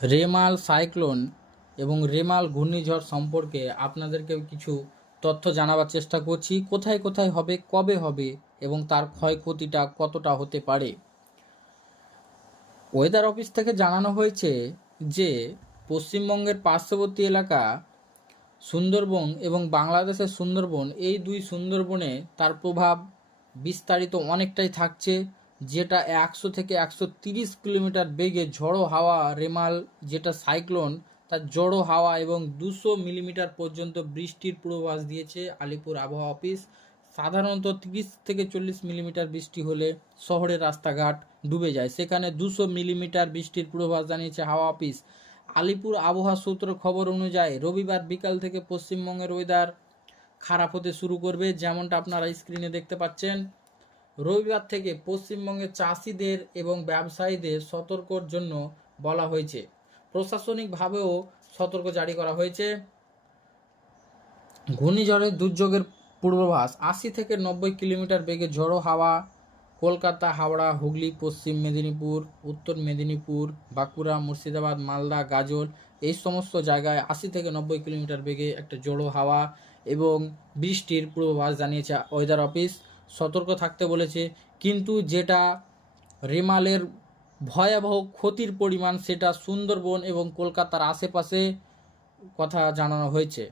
Remal cyclone এবং রেমাল ঘূর্ণিঝড় সম্পর্কে আপনাদেরকে কিছু তথ্য জানাবার চেষ্টা করছি। কোথায় কোথায় হবে, কবে হবে এবং তার ক্ষয়ক্ষতিটা কতটা হতে পারে। ওয়েদার অফিস থেকে জানানো হয়েছে যে পশ্চিমবঙ্গের পার্শ্ববর্তী এলাকা সুন্দরবন এবং বাংলাদেশের সুন্দরবন, এই দুই সুন্দরবনে তার প্রভাব বিস্তারিত অনেকটাই থাকছে, যেটা 100 থেকে 130 কিলোমিটার বেগে ঝড়ো হাওয়া, রেমাল যেটা সাইক্লোন, তার জড়ো হাওয়া এবং 200 মিলিমিটার পর্যন্ত বৃষ্টির পূর্বাভাস দিয়েছে আলিপুর আবহাওয়া অফিস। সাধারণত 30 থেকে 40 মিলিমিটার বৃষ্টি হলে শহরের রাস্তাঘাট ডুবে যায়, সেখানে 200 মিলিমিটার বৃষ্টির পূর্বাভাস জানিয়েছে হাওয়া অফিস। আলিপুর আবহাওয়া সূত্র খবর অনুযায়ী রবিবার বিকাল থেকে পশ্চিমবঙ্গের ওয়েদার খারাপ হতে শুরু করবে, যেমনটা আপনারা স্ক্রিনে দেখতে পাচ্ছেন। রবিবার থেকে পশ্চিমবঙ্গের চাষিদের এবং ব্যবসায়ীদের সতর্কর জন্য বলা হয়েছে। প্রশাসনিকভাবেও সতর্ক জারি করা হয়েছে। ঘূর্ণিঝড়ের দুর্যোগের পূর্বাভাস: 80 থেকে 90 কিলোমিটার বেগে ঝড়ো হাওয়া কলকাতা, হাওড়া, হুগলি, পশ্চিম মেদিনীপুর, উত্তর মেদিনীপুর, বাঁকুড়া, মুর্শিদাবাদ, মালদা, গাজল, এই সমস্ত জায়গায় 80 থেকে 90 কিলোমিটার বেগে একটা জড়ো হাওয়া এবং বৃষ্টির পূর্বাভাস জানিয়েছে ওয়েদার অফিস। সতর্ক থাকতে বলেছে, কিন্তু যেটা রেমালের ভয়াবহ ক্ষতির পরিমাণ সেটা সুন্দরবন এবং কলকাতার আশেপাশে কথা জানানো হয়েছে।